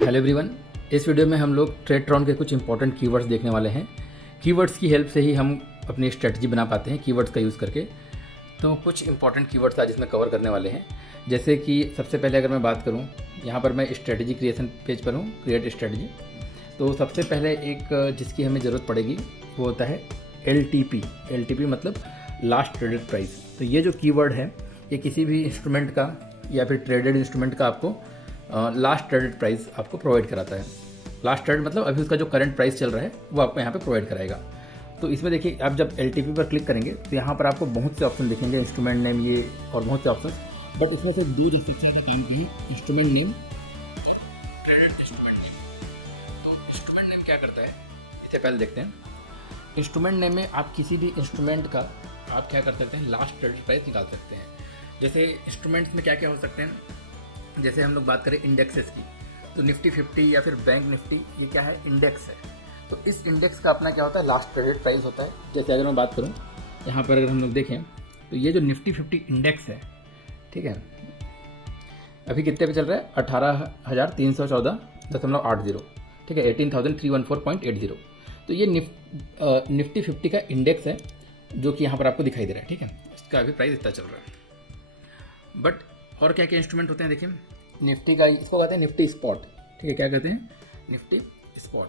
Hello everyone. इस video में हम लोग ट्रेडट्रॉन के कुछ इंपॉर्टेंट कीवर्ड्स देखने वाले हैं। कीवर्ड्स की हेल्प से ही हम अपनी स्ट्रेटजी बना पाते हैं कीवर्ड्स का यूज़ करके। तो कुछ इंपॉर्टेंट कीवर्ड्स आज इसमें कवर करने वाले हैं। जैसे कि सबसे पहले अगर मैं बात करूं, यहाँ पर मैं स्ट्रेटजी क्रिएशन पेज पर हूँ, क्रिएट स्ट्रेटजी। तो सबसे पहले एक जिसकी हमें ज़रूरत पड़ेगी वो होता है LTP मतलब लास्ट ट्रेडेड प्राइस। तो ये जो कीवर्ड है ये किसी भी इंस्ट्रूमेंट का या फिर ट्रेडेड इंस्ट्रूमेंट का आपको लास्ट ट्रेडेड प्राइस आपको प्रोवाइड कराता है। लास्ट ट्रेड मतलब अभी उसका जो करंट प्राइस चल रहा है वो आपको यहाँ पे प्रोवाइड कराएगा। तो इसमें देखिए, आप जब LTP पर क्लिक करेंगे तो यहाँ पर आपको बहुत से ऑप्शन दिखेंगे, इंस्ट्रूमेंट नेम ये और बहुत से ऑप्शन। बट इसमें से दो रिस्ट्रिक्शन का काम की instrument name, traded instrument name. तो इंस्ट्रूमेंट नेम क्या करता है इससे पहले देखते हैं। इंस्ट्रूमेंट नेम में आप किसी भी इंस्ट्रूमेंट का आप क्या कर सकते हैं, लास्ट ट्रेडेड प्राइस निकाल सकते हैं। जैसे इंस्ट्रूमेंट्स में क्या क्या हो सकते हैं, जैसे हम लोग बात करें इंडेक्सेस की, तो निफ्टी 50 या फिर बैंक निफ्टी, ये क्या है, इंडेक्स है। तो इस इंडेक्स का अपना क्या होता है, लास्ट ट्रेडेड प्राइस होता है। जैसे अगर मैं बात करूं यहाँ पर, अगर हम लोग देखें तो ये जो निफ्टी 50 इंडेक्स है, ठीक है, अभी कितने पे चल रहा है, 18,314.80, ठीक है, 18,314.80। तो ये निफ्टी 50 का इंडेक्स है जो कि यहाँ पर आपको दिखाई दे रहा है, ठीक है। इसका अभी प्राइस इतना चल रहा है। बट और क्या क्या इंस्ट्रूमेंट होते हैं, देखिए निफ्टी का, इसको कहते हैं निफ्टी स्पॉट, ठीक है, क्या कहते हैं, निफ्टी स्पॉट।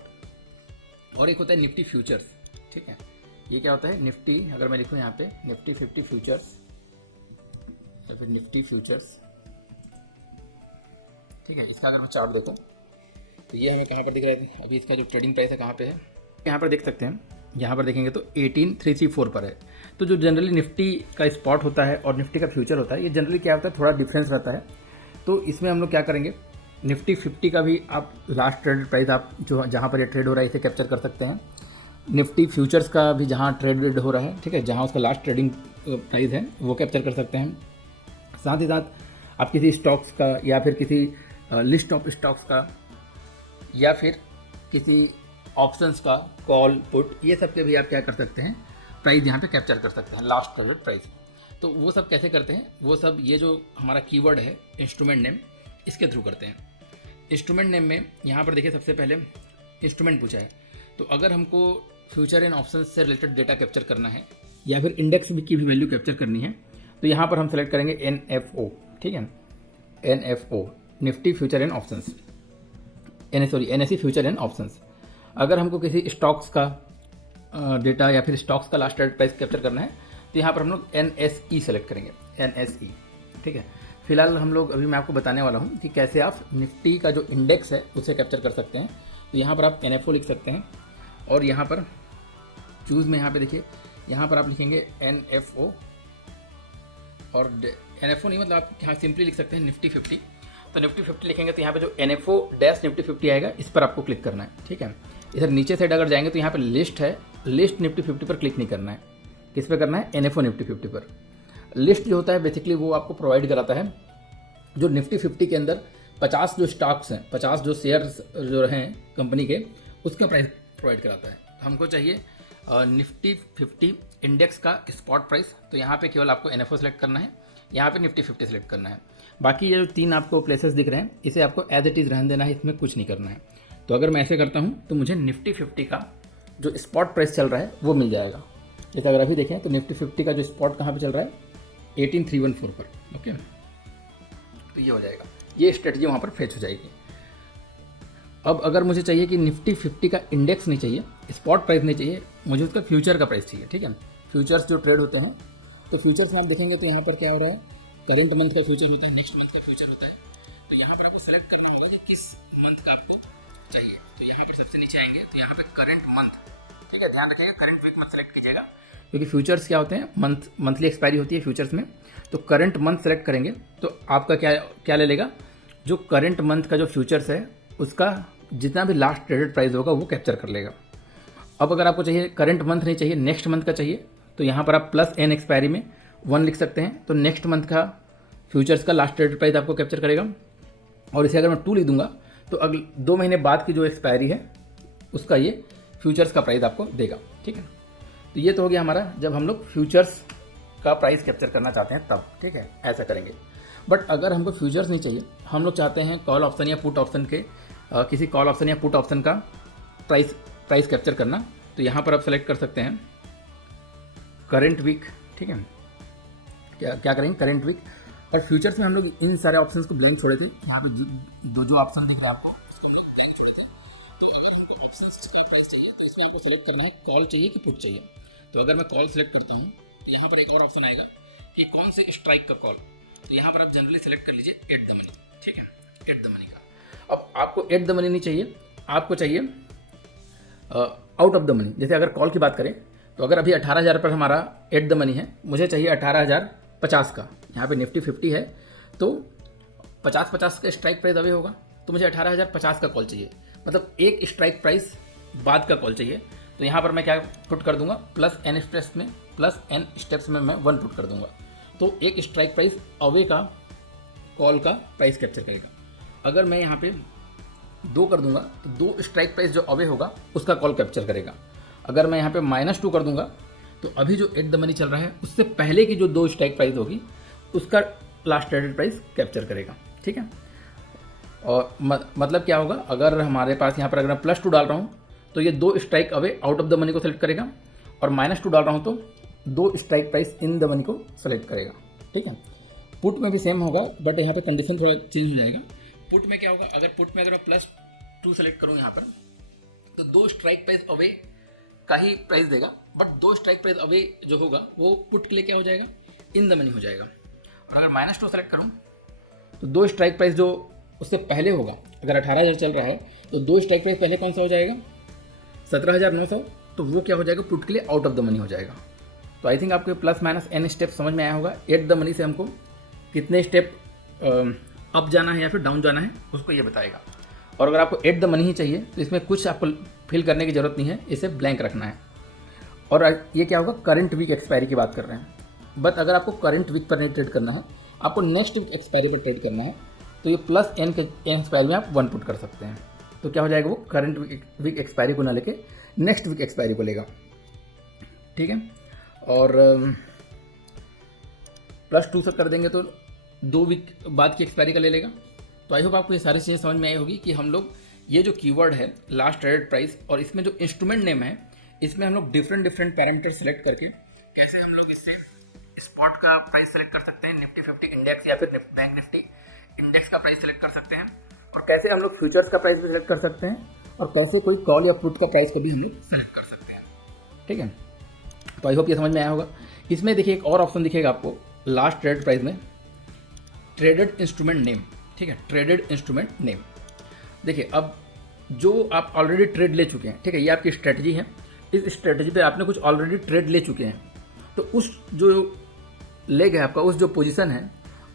और एक होता है निफ्टी फ्यूचर्स, ठीक है। ये क्या होता है, निफ्टी, अगर मैं लिखूँ यहाँ पे निफ्टी 50 फ्यूचर्स या फिर निफ्टी फ्यूचर्स, ठीक है। इसका अगर मैं चार्ट देखूँ तो ये हमें कहाँ पर दिख रहा है, अभी इसका जो ट्रेडिंग प्राइस है कहाँ पे है, यहाँ पर देख सकते हैं। यहाँ पर देखेंगे तो 18,334 पर है। तो जो जनरली निफ्टी का स्पॉट होता है और निफ्टी का फ्यूचर होता है, ये जनरली क्या होता है, थोड़ा डिफरेंस रहता है। तो इसमें हम लोग क्या करेंगे, निफ्टी 50 का भी आप लास्ट ट्रेडेड प्राइस आप जो जहाँ पर ये ट्रेड हो रहा है इसे कैप्चर कर सकते हैं। निफ्टी फ्यूचर्स का भी जहाँ ट्रेडेड हो रहा है, ठीक है, जहाँ उसका लास्ट ट्रेडिंग प्राइस है वो कैप्चर कर सकते हैं। साथ ही साथ आप किसी स्टॉक्स का या फिर किसी लिस्ट ऑफ स्टॉक्स का या फिर किसी ऑप्शंस का, कॉल पुट, ये सब के भी आप क्या कर सकते हैं, प्राइस यहाँ पे कैप्चर कर सकते हैं, लास्ट ट्रेडेड प्राइस। तो वो सब कैसे करते हैं, वो सब ये जो हमारा कीवर्ड है इंस्ट्रूमेंट नेम, इसके थ्रू करते हैं। इंस्ट्रूमेंट नेम में यहाँ पर देखिए सबसे पहले इंस्ट्रूमेंट पूछा है। तो अगर हमको फ्यूचर एंड ऑप्शन से रिलेटेड डेटा कैप्चर करना है या फिर इंडेक्स की भी वैल्यू कैप्चर करनी है, तो यहाँ पर हम सेलेक्ट करेंगे NFO, ठीक है, NFO, Nifty future and options, NSE future and options. अगर हमको किसी स्टॉक्स का डेटा या फिर स्टॉक्स का लास्ट ट्रेड प्राइस कैप्चर करना है तो यहाँ पर हम लोग NSE सेलेक्ट करेंगे, NSE, ठीक है। फिलहाल हम लोग, अभी मैं आपको बताने वाला हूँ कि कैसे आप निफ्टी का जो इंडेक्स है उसे कैप्चर कर सकते हैं। तो यहाँ पर आप NFO लिख सकते हैं और यहाँ पर चूज़ में यहाँ पे देखिए, यहाँ पर आप लिखेंगे NFO, और NFO नहीं, मतलब आप यहाँ सिंपली लिख सकते हैं निफ्टी 50। तो निफ्टी 50 लिखेंगे तो यहाँ पे जो NFO डैश निफ्टी 50 आएगा, इस पर आपको क्लिक करना है, ठीक है। इधर नीचे साइड अगर जाएंगे तो यहाँ पे लिस्ट है, लिस्ट निफ्टी 50 पर क्लिक नहीं करना है, किस पे करना है, NFO निफ्टी 50 पर। लिस्ट जो होता है बेसिकली वो आपको प्रोवाइड कराता है जो निफ्टी 50 के अंदर 50 जो स्टॉक्स हैं, 50 जो शेयर्स जो हैं कंपनी के, उसका प्राइस प्रोवाइड कराता है। तो हमको चाहिए निफ्टी 50 इंडेक्स का स्पॉट प्राइस। तो यहाँ पे केवल आपको NFO सेलेक्ट करना है, यहाँ पे निफ्टी 50 सेलेक्ट करना है। बाकी ये जो तीन आपको प्लेसेस दिख रहे हैं इसे आपको एज इट इज़ रहने देना है, इसमें कुछ नहीं करना है। तो अगर मैं ऐसे करता हूँ तो मुझे निफ्टी 50 का जो स्पॉट प्राइस चल रहा है वो मिल जाएगा। जैसे अगर अभी देखें तो निफ्टी 50 का जो स्पॉट कहाँ पे चल रहा है, 18,314 पर, ओके। तो ये हो जाएगा, ये स्ट्रेटजी वहाँ पर फेच हो जाएगी। अब अगर मुझे चाहिए कि निफ्टी 50 का इंडेक्स नहीं चाहिए, स्पॉट प्राइस नहीं चाहिए, मुझे उसका फ्यूचर का प्राइस चाहिए, ठीक है। फ्यूचर्स जो ट्रेड होते हैं, तो फ्यूचर्स में आप देखेंगे तो यहाँ पर क्या हो रहा है, करंट मंथ का फ्यूचर होता है, नेक्स्ट मंथ का फ्यूचर होता है। तो यहाँ पर आपको सेलेक्ट करना होगा कि किस मंथ का आपको चाहिए। तो यहाँ पर सबसे नीचे आएंगे तो यहाँ पे करंट मंथ, ठीक है, ध्यान रखिएगा करंट वीक मत सेलेक्ट कीजिएगा, क्योंकि फ्यूचर्स क्या होते हैं, मंथली एक्सपायरी होती है फ्यूचर्स में। तो करंट मंथ सेलेक्ट करेंगे तो आपका क्या ले लेगा, जो करंट मंथ का जो फ्यूचर्स है उसका जितना भी लास्ट ट्रेडेड प्राइस होगा वो कैप्चर कर लेगा। अब अगर आपको चाहिए करंट मंथ नहीं चाहिए, नेक्स्ट मंथ का चाहिए, तो यहाँ पर आप +N एक्सपायरी में 1 लिख सकते हैं। तो नेक्स्ट मंथ का फ्यूचर्स का लास्ट ट्रेडेड प्राइस आपको कैप्चर करेगा। और इसे अगर मैं 2 लिख दूंगा तो अगले 2 महीने बाद की जो एक्सपायरी है उसका ये फ्यूचर्स का प्राइस आपको देगा, ठीक है। तो ये तो हो गया हमारा, जब हम लोग फ्यूचर्स का प्राइस कैप्चर करना चाहते हैं तब, ठीक है, ऐसा करेंगे। बट अगर हमको फ्यूचर्स नहीं चाहिए, हम लोग चाहते हैं कॉल ऑप्शन या पुट ऑप्शन के किसी कॉल ऑप्शन या पुट ऑप्शन का प्राइस कैप्चर करना, तो यहाँ पर आप सेलेक्ट कर सकते हैं करंट वीक। ठीक है, क्या करेंगे, करंट वीक। और फ्यूचर्स में हम लोग इन सारे ऑप्शंस को ब्लैंक छोड़े थे। यहाँ पे जो ऑप्शन दिख रहे हैं आपको, उसको हम लोग ब्लैंक छोड़े थे। तो अगर हमको ऑप्शंस चाहिए, प्राइस चाहिए, तो इसमें हमको सेलेक्ट करना है कॉल चाहिए कि पुट चाहिए। तो अगर मैं कॉल सेलेक्ट करता हूँ तो यहाँ पर एक और ऑप्शन आएगा कि कौन से स्ट्राइक का कॉल। तो यहाँ पर आप जनरली सेलेक्ट कर लीजिए एट द मनी। ठीक है, एट द मनी का। अब आपको एट द मनी नहीं चाहिए, आपको चाहिए आउट ऑफ द मनी। जैसे अगर कॉल की बात करें तो अगर अभी 18,000 पर हमारा एट द मनी है, मुझे चाहिए 18,050 का। यहाँ पे निफ्टी 50 है तो 50-50 का स्ट्राइक प्राइस अवे होगा, तो मुझे 18,050 का कॉल चाहिए, मतलब एक स्ट्राइक प्राइस बाद का कॉल चाहिए। तो यहाँ पर मैं क्या पुट कर दूंगा, प्लस n स्टेप्स में मैं 1 पुट कर दूंगा। तो एक स्ट्राइक प्राइस अवे का कॉल का प्राइस कैप्चर करेगा। अगर मैं यहाँ पे 2 कर दूंगा तो 2 स्ट्राइक प्राइस जो अवे होगा उसका कॉल कैप्चर करेगा। अगर मैं यहाँ पे -2 कर दूंगा तो अभी जो एट द मनी चल रहा है उससे पहले की जो 2 स्ट्राइक प्राइस होगी उसका लास्ट ट्रेडेड प्राइस कैप्चर करेगा। ठीक है, और मतलब क्या होगा, अगर हमारे पास यहाँ पर अगर मैं +2 डाल रहा हूँ तो ये 2 strike away out of the money को सेलेक्ट करेगा, और -2 डाल रहा हूँ तो 2 strike price in the money को सेलेक्ट करेगा। ठीक है, पुट में भी सेम होगा, बट यहाँ पे कंडीशन थोड़ा चेंज हो जाएगा। पुट में क्या होगा, अगर पुट में अगर मैं +2 सेलेक्ट करूँ यहाँ पर तो 2 स्ट्राइक प्राइस अवे का ही प्राइस देगा, बट 2 स्ट्राइक प्राइस अवे जो होगा वो पुट के लिए क्या हो जाएगा, इन द मनी हो जाएगा। और अगर -2 सेलेक्ट करूँ तो 2 स्ट्राइक प्राइस जो उससे पहले होगा, अगर 18,000 चल रहा है तो 2 स्ट्राइक प्राइस पहले कौन सा हो जाएगा, 17,900, तो वो क्या हो जाएगा, पुट के लिए आउट ऑफ द मनी हो जाएगा। तो आई थिंक आपको +- n स्टेप समझ में आया होगा। एट द मनी से हमको कितने स्टेप अप जाना है या फिर डाउन जाना है उसको ये बताएगा। और अगर आपको एट द मनी ही चाहिए तो इसमें कुछ आपको फिल करने की ज़रूरत नहीं है, इसे ब्लैंक रखना है। और ये क्या होगा, करंट वीक एक्सपायरी की बात कर रहे हैं, बट अगर आपको करंट वीक पर नहीं ट्रेड करना है, आपको नेक्स्ट वीक एक्सपायरी पर ट्रेड करना है, तो ये +n के एक्सपायरी में आप 1 पुट कर सकते हैं। तो क्या हो जाएगा, वो करंट वीक एक्सपायरी को ना लेके नेक्स्ट वीक एक्सपायरी को लेगा। ठीक है, और +2 से कर देंगे तो 2 वीक बाद की एक्सपायरी का ले लेगा। तो आई होप आपको ये सारी चीज़ें समझ में आई होगी कि हम लोग ये जो कीवर्ड है लास्ट ट्रेडेड प्राइस और इसमें जो इंस्ट्रूमेंट नेम है, इसमें हम लोग डिफरेंट पैरामीटर सेलेक्ट करके कैसे हम लोग इससे स्पॉट का प्राइस सेलेक्ट कर सकते हैं, निफ्टी 50 इंडेक्स या फिर बैंक निफ्टी इंडेक्स का प्राइस सेलेक्ट कर सकते हैं, और कैसे हम लोग फ्यूचर्स का प्राइस भी सेलेक्ट कर सकते हैं, और कैसे कोई कॉल या पुट का प्राइस को भी हम लोग सेलेक्ट कर सकते हैं। ठीक है, तो आई होप ये समझ में आया होगा। इसमें देखिए एक और ऑप्शन दिखेगा आपको लास्ट ट्रेडेड प्राइस में, ट्रेडेड इंस्ट्रूमेंट नेम। ठीक है, ट्रेडेड इंस्ट्रूमेंट नेम। देखिए अब जो आप ऑलरेडी ट्रेड ले चुके हैं, ठीक है, ये आपकी स्ट्रेटजी है, इस स्ट्रेटजी पे आपने कुछ ऑलरेडी ट्रेड ले चुके हैं, तो उस जो लेग है आपका, उस जो पोजीशन है,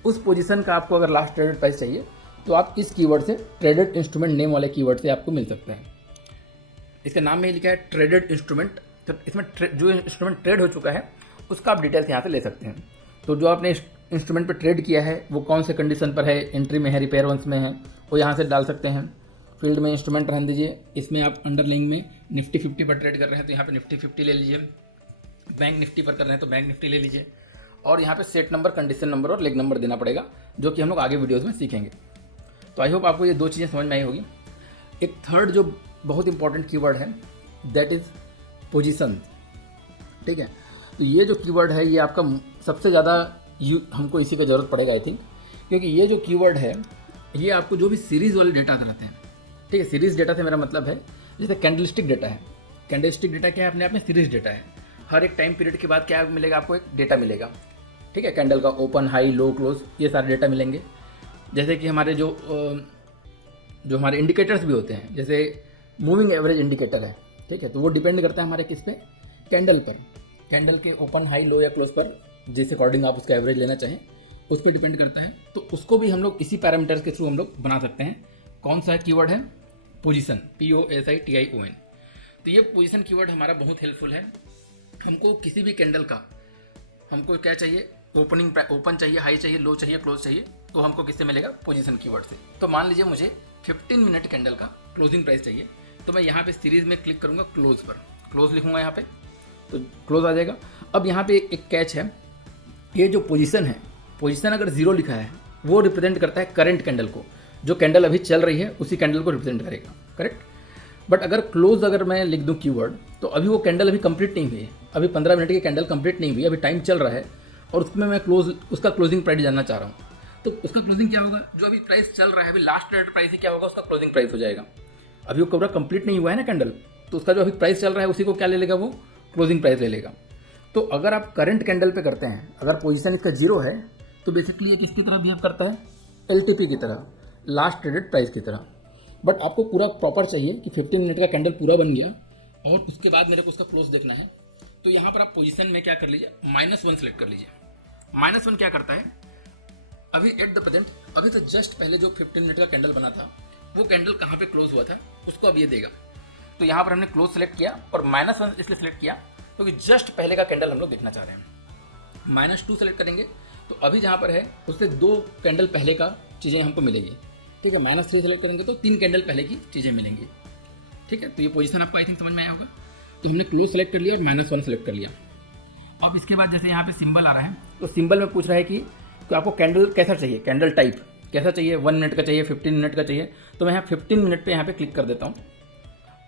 उस पोजीशन का आपको अगर लास्ट ट्रेडेड प्राइस चाहिए तो आप इस कीवर्ड से, ट्रेडेड इंस्ट्रूमेंट नेम वाले कीवर्ड से आपको मिल सकते हैं। इसके नाम में ही लिखा है ट्रेडेड इंस्ट्रूमेंट, तो इसमें जो इंस्ट्रूमेंट ट्रेड हो चुका है उसका आप डिटेल्स यहाँ से ले सकते हैं। तो जो आपने इंस्ट्रूमेंट पर ट्रेड किया है वो कौन से कंडीशन पर है, एंट्री में है, रिपेयर वंस में है, वो यहाँ से डाल सकते हैं। फील्ड में इंस्ट्रूमेंट रहने दीजिए, इसमें आप अंडरलाइंग में निफ्टी 50 पर ट्रेड कर रहे हैं तो यहाँ पे निफ्टी 50 ले लीजिए, बैंक निफ्टी पर कर रहे हैं तो बैंक निफ्टी ले लीजिए, और यहाँ पे सेट नंबर, कंडीशन नंबर और लेग नंबर देना पड़ेगा, जो कि हम लोग आगे वीडियोज़ में सीखेंगे। तो आई होप आपको ये 2 चीज़ें समझ में आई होगी। एक थर्ड जो बहुत इंपॉर्टेंट कीवर्ड है दैट इज़ पोजीशन। ठीक है, तो ये जो कीवर्ड है ये आपका सबसे ज़्यादा हमको इसी का ज़रूरत पड़ेगा आई थिंक, क्योंकि ये जो कीवर्ड है ये आपको जो भी सीरीज़ वाले डेटा रहते हैं, ठीक है, सीरीज़ डेटा से मेरा मतलब है जैसे कैंडलस्टिक डेटा है। कैंडलस्टिक डेटा क्या है, अपने आप में सीरीज़ डेटा है। हर एक टाइम पीरियड के बाद क्या मिलेगा, आपको एक डेटा मिलेगा। ठीक है, कैंडल का ओपन, हाई, लो, क्लोज, ये सारे डेटा मिलेंगे। जैसे कि हमारे जो हमारे इंडिकेटर्स भी होते हैं, जैसे मूविंग एवरेज इंडिकेटर है, ठीक है, तो वो डिपेंड करता है हमारे किस पे, कैंडल पर, कैंडल के ओपन, हाई, लो या क्लोज पर, जिस अकॉर्डिंग आप उसका एवरेज लेना चाहें उस पर डिपेंड करता है। तो उसको भी हम लोग इसी पैरामीटर्स के थ्रू हम लोग बना सकते हैं। कौन सा कीवर्ड है, पोजीशन, POSITION। तो ये पोजीशन कीवर्ड हमारा बहुत हेल्पफुल है। हमको किसी भी कैंडल का, हमको क्या चाहिए, ओपन चाहिए, हाई चाहिए, लो चाहिए, क्लोज चाहिए, तो हमको किससे मिलेगा, पोजीशन कीवर्ड से। तो मान लीजिए मुझे 15 मिनट कैंडल का क्लोजिंग प्राइस चाहिए, तो मैं यहाँ पे सीरीज में क्लिक करूँगा, क्लोज पर क्लोज लिखूँगा यहाँ पे, तो क्लोज आ जाएगा। अब यहाँ पे एक कैच है, ये जो पोजीशन है, पोजीशन अगर 0 लिखा है वो रिप्रेजेंट करता है करंट कैंडल को, जो कैंडल अभी चल रही है उसी कैंडल को रिप्रेजेंट करेगा, करेक्ट। बट अगर क्लोज अगर मैं लिख दूँ कीवर्ड, तो अभी वो कैंडल अभी कंप्लीट नहीं हुई है, अभी 15 मिनट की कैंडल कंप्लीट नहीं हुई, अभी टाइम चल रहा है और उसमें मैं उसका क्लोजिंग प्राइस जानना चाह रहा हूँ। तो उसका क्लोजिंग क्या होगा, जो अभी प्राइस चल रहा है, अभी लास्ट ट्रेड प्राइस ही क्या होगा, उसका क्लोजिंग प्राइस हो जाएगा। अभी वो पूरा कंप्लीट नहीं हुआ है ना कैंडल, तो उसका जो अभी प्राइस चल रहा है उसी को क्या ले लेगा, वो क्लोजिंग प्राइस ले लेगा। तो अगर आप करंट कैंडल पे करते हैं, अगर पोजीशन इसका 0 है, तो बेसिकली ये किसकी तरह बिहेव करता है, LTP की तरह, लास्ट ट्रेडेड प्राइस की तरह। बट आपको पूरा प्रॉपर चाहिए कि 15 मिनट का कैंडल पूरा बन गया और उसके बाद मेरे को उसका क्लोज देखना है। तो यहाँ पर आप पोजीशन में क्या कर लीजिए, -1 सेलेक्ट कर लीजिए। -1 क्या करता है, अभी एट द प्रेजेंट, अभी तो जस्ट पहले जो 15 मिनट का कैंडल बना था, वो कैंडल कहाँ पे क्लोज हुआ था उसको अब ये देगा। तो यहाँ पर हमने क्लोज सेलेक्ट किया और -1 इसलिए सेलेक्ट किया क्योंकि जस्ट पहले का कैंडल हम लोग देखना चाह रहे हैं। -2 सेलेक्ट करेंगे तो अभी जहाँ पर है उससे 2 कैंडल पहले का चीज़ें हमको मिलेगी, ठीक है। -3 सेलेक्ट करेंगे तो 3 कैंडल पहले की चीज़ें मिलेंगी, ठीक है। तो ये पोजीशन आपको आई थिंक समझ में आया होगा। तो हमने क्लोज सेलेक्ट कर लिया और -1 सेलेक्ट कर लिया। अब इसके बाद जैसे यहाँ पे सिंबल आ रहा है, तो सिंबल में पूछ रहा है कि तो आपको कैंडल कैसा चाहिए, कैंडल टाइप कैसा चाहिए, 1 मिनट का चाहिए, 15 मिनट का चाहिए। तो मैं यहाँ 15 मिनट पे यहाँ पे क्लिक कर देता हूँ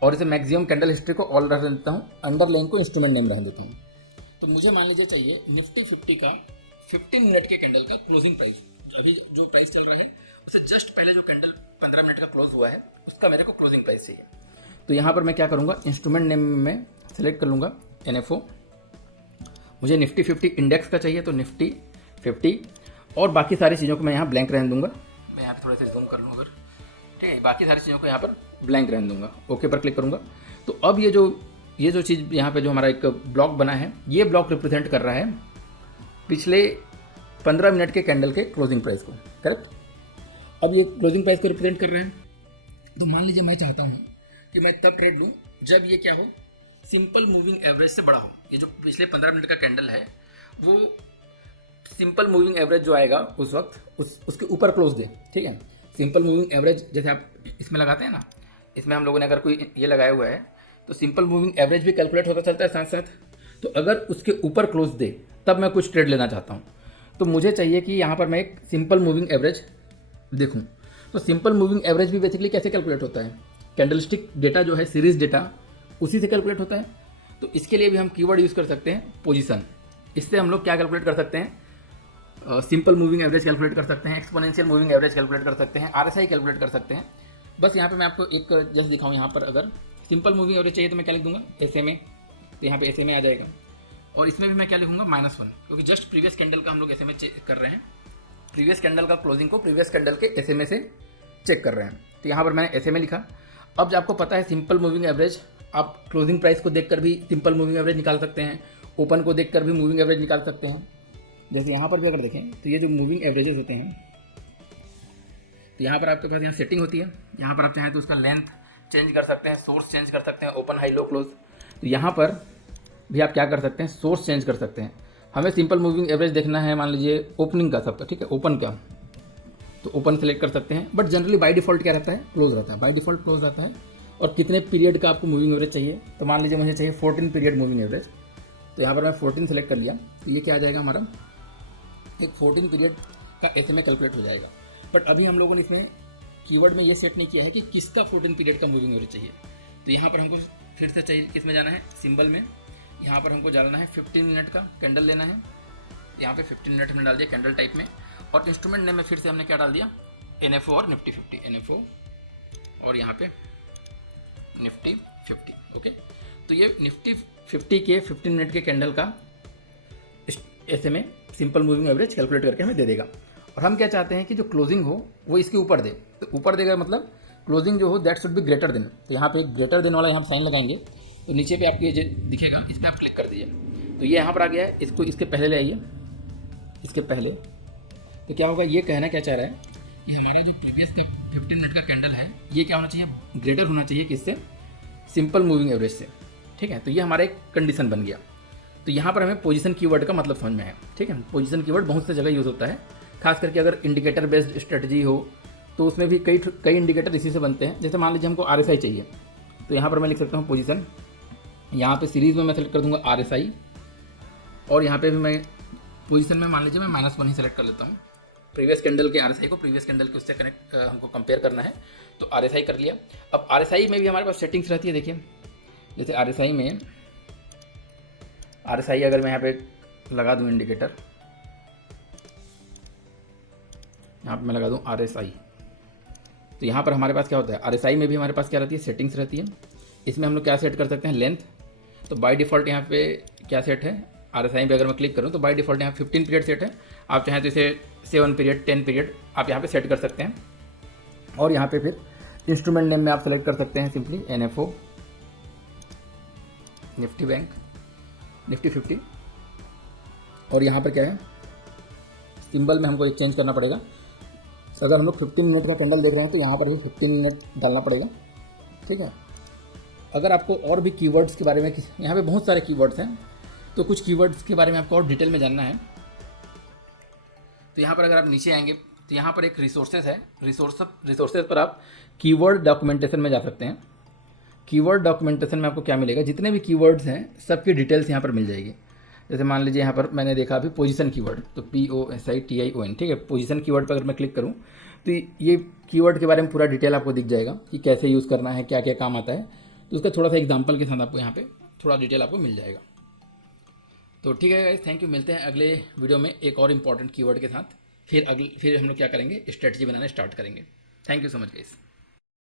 और इसे मैक्सिमम कैंडल हिस्ट्री को ऑल रख देता हूँ, अंडरलाइन को इंस्ट्रूमेंट नेम रख देता हूँ। तो मुझे मान लीजिए चाहिए निफ्टी 50 का 15 मिनट के कैंडल का क्लोजिंग प्राइस, अभी जो प्राइस चल रहा है उससे जस्ट पहले जो कैंडल 15 मिनट का क्लोज हुआ है उसका मेरे को क्लोजिंग प्राइस चाहिए। तो यहाँ पर मैं क्या करूँगा, इंस्ट्रूमेंट नेम में सेलेक्ट कर लूँगा NFO। मुझे निफ्टी 50 इंडेक्स का चाहिए तो निफ्टी 50 और बाकी सारी चीज़ों को मैं यहाँ ब्लैंक रहने दूंगा। मैं यहाँ पे थोड़ा सा जूम कर लूँ अगर, ठीक है, बाकी सारी चीज़ों को यहाँ पर ब्लैंक रहने दूंगा, ओके पर क्लिक करूँगा। तो अब ये जो चीज़ यहाँ पे जो हमारा एक ब्लॉक बना है, ये ब्लॉक रिप्रेजेंट कर रहा है पिछले 15 मिनट के कैंडल के क्लोजिंग प्राइस को, करेक्ट। अब ये क्लोजिंग प्राइस को रिप्रेजेंट कर रहे हैं। तो मान लीजिए मैं चाहता हूँ कि मैं तब ट्रेड लूँ जब ये क्या हो, सिंपल मूविंग एवरेज से बड़ा हो। ये जो पिछले 15 मिनट का कैंडल है वो सिंपल मूविंग एवरेज जो आएगा उस वक्त उसके ऊपर क्लोज दे, ठीक है। सिंपल मूविंग एवरेज जैसे आप इसमें लगाते हैं ना, इसमें हम लोगों ने अगर कोई ये लगाया हुआ है तो सिंपल मूविंग एवरेज भी कैलकुलेट होता चलता है साथ साथ। तो अगर उसके ऊपर क्लोज दे तब मैं कुछ ट्रेड लेना चाहता हूँ, तो मुझे चाहिए कि यहाँ पर मैं एक सिंपल मूविंग एवरेज देखूँ। तो सिंपल मूविंग एवरेज भी बेसिकली कैसे कैलकुलेट होता है, कैंडलस्टिक डेटा जो है, सीरीज डेटा, उसी से कैलकुलेट होता है। तो इसके लिए भी हम कीवर्ड यूज़ कर सकते हैं पोजीशन। इससे हम लोग क्या कैलकुलेट कर सकते हैं, सिंपल मूविंग एवरेज कैलकुलेट कर सकते हैं, एक्सपोनेंशियल मूविंग एवरेज कैलकुलेट कर सकते हैं, RSI कैलकुलेट कर सकते हैं। बस यहाँ पे मैं आपको एक जस्ट दिखाऊँ, यहाँ पर अगर सिंपल मूविंग एवरेज चाहिए तो मैं क्या लिख दूंगा, SMA। तो यहाँ पे SMA आ जाएगा और इसमें भी मैं क्या लिखूंगा, -1, क्योंकि जस्ट प्रीवियस कैंडल का हम लोग SMA चेक कर रहे हैं, प्रीवियस कैंडल का क्लोजिंग को प्रीवियस कैंडल के SMA से चेक कर रहे हैं। तो यहाँ पर मैंने SMA लिखा। अब जो आपको पता है सिंपल मूविंग एवरेज, आप क्लोजिंग प्राइस को देखकर भी सिंपल मूविंग एवरेज निकाल सकते हैं, ओपन को देखकर भी मूविंग एवरेज निकाल सकते हैं। जैसे यहाँ पर भी अगर देखें तो ये जो मूविंग एवरेजेस होते हैं, तो यहाँ पर आपके पास यहाँ सेटिंग होती है, यहाँ पर आप चाहें तो उसका लेंथ चेंज कर सकते हैं, सोर्स चेंज कर सकते हैं, ओपन हाई लो क्लोज। तो यहाँ पर भी आप क्या कर सकते हैं, सोर्स चेंज कर सकते हैं। हमें सिंपल मूविंग एवरेज देखना है, मान लीजिए ओपनिंग का सबका, ठीक है, ओपन क्या, तो ओपन सेलेक्ट कर सकते हैं। बट जनरली बाय डिफ़ॉल्ट क्या रहता है, क्लोज रहता है, बाय डिफ़ॉल्ट क्लोज रहता है। और कितने पीरियड का आपको मूविंग एवरेज चाहिए, तो मान लीजिए मुझे चाहिए 14 पीरियड मूविंग एवरेज। तो यहाँ पर मैं 14 सेलेक्ट कर लिया, तो ये क्या आ जाएगा हमारा, एक 14 पीरियड का SMA कैलकुलेट हो जाएगा। बट अभी हम लोगों ने इसमें कीवर्ड में ये सेट नहीं किया है कि किसका 14 पीरियड का मूविंग एवरेज चाहिए। तो यहाँ पर हमको फिर से चाहिए, किस में जाना है, सिंबल में। यहाँ पर हमको जाना है 15 मिनट का कैंडल लेना है, यहाँ पे 15 मिनट में डाल दिया कैंडल टाइप में। और इंस्ट्रूमेंट नेम में फिर से हमने क्या डाल दिया, NFO और निफ्टी 50, NFO और यहाँ पे निफ्टी 50, ओके। तो ये निफ्टी 50 के 15 मिनट के कैंडल का SMA simple moving average calculate करके हमें दे देगा। और हम क्या चाहते हैं कि जो क्लोजिंग हो वो इसके ऊपर दे। तो ऊपर देगा मतलब क्लोजिंग जो हो that should be greater than. तो यहाँ पे ग्रेटर देन वाला यहाँ साइन लगाएंगे तो नीचे पे आपको ये दिखेगा, इस पर आप क्लिक कर दीजिए। तो ये यहाँ पर आ गया है, इसको इसके पहले ले आइए, इसके पहले। तो क्या होगा, ये कहना क्या चाह रहा है कि हमारा जो प्रीवियस का 15 मिनट का कैंडल है ये क्या होना चाहिए, ग्रेटर होना चाहिए किससे, सिंपल मूविंग एवरेज से, ठीक है। तो ये हमारा एक कंडीशन बन गया। तो यहाँ पर हमें पोजीशन कीवर्ड का मतलब समझ में है, ठीक है। पोजीशन कीवर्ड बहुत से जगह यूज़ होता है, खास करके अगर इंडिकेटर बेस्ड स्ट्रेटजी हो तो उसमें भी कई इंडिकेटर इसी से बनते हैं। जैसे मान लीजिए हमको RSI चाहिए, तो यहाँ पर मैं लिख सकता हूँ पोजीशन, यहाँ पे सीरीज़ में मैं सेलेक्ट कर दूँगा RSI और यहाँ पे भी मैं पोजीशन में मान लीजिए मैं -1 ही सेलेक्ट कर लेता हूँ, प्रीवियस कैंडल के RSI को प्रीवियस कैंडल के उससे कनेक्ट हमको कंपेयर करना है। तो RSI कर लिया। अब RSI में भी हमारे पास सेटिंग्स रहती है। देखिए जैसे RSI में अगर मैं यहाँ पे लगा दूँ इंडिकेटर, यहाँ पे मैं लगा दूँ RSI, तो यहाँ पर हमारे पास क्या होता है, RSI में भी हमारे पास क्या रहती है, सेटिंग्स रहती है। इसमें हम लोग क्या सेट कर सकते हैं, लेंथ। तो बाय डिफ़ॉल्ट यहाँ पे क्या सेट है, RSI पे अगर मैं क्लिक करूँ तो बाय डिफ़ॉल्ट यहाँ 15 पीरियड सेट है। आप चाहें तो इसे 7 पीरियड 10 पीरियड आप यहाँ पे सेट कर सकते हैं। और यहाँ पे फिर इंस्ट्रूमेंट नेम में आप सेलेक्ट कर सकते हैं simply NFO, Nifty bank, Nifty 50। और यहाँ पर क्या है, सिंबल में हमको एक चेंज करना पड़ेगा। अगर हम लोग 15 मिनट का कैंडल देख रहे हैं तो यहाँ पर भी 15 मिनट डालना पड़ेगा, ठीक है। अगर आपको और भी कीवर्ड्स के बारे में, यहाँ पे बहुत सारे कीवर्ड्स हैं, तो कुछ कीवर्ड्स के बारे में आपको और डिटेल में जानना है तो यहाँ पर अगर आप नीचे आएंगे तो यहाँ पर एक रिसोर्सेज है। रिसोर्सेज पर आप कीवर्ड डॉक्यूमेंटेशन में जा सकते हैं। कीवर्ड डॉक्यूमेंटेशन में आपको क्या मिलेगा, जितने भी कीवर्ड्स हैं सबकी डिटेल्स यहाँ पर मिल जाएगी। जैसे मान लीजिए यहाँ पर मैंने देखा अभी पोजीशन कीवर्ड, तो POSITION, ठीक है। पोजीशन कीवर्ड पर अगर मैं क्लिक करूँ तो ये कीवर्ड के बारे में पूरा डिटेल आपको दिख जाएगा कि कैसे यूज़ करना है, क्या क्या काम आता है। तो उसका थोड़ा सा एग्जाम्पल के साथ आपको यहाँ पे थोड़ा डिटेल आपको मिल जाएगा। तो ठीक है गाइस, थैंक यू। मिलते हैं अगले वीडियो में एक और इम्पॉर्टेंट कीवर्ड के साथ। फिर हम लोग क्या करेंगे, स्ट्रेटजी बनाना स्टार्ट करेंगे। Thank you so much guys.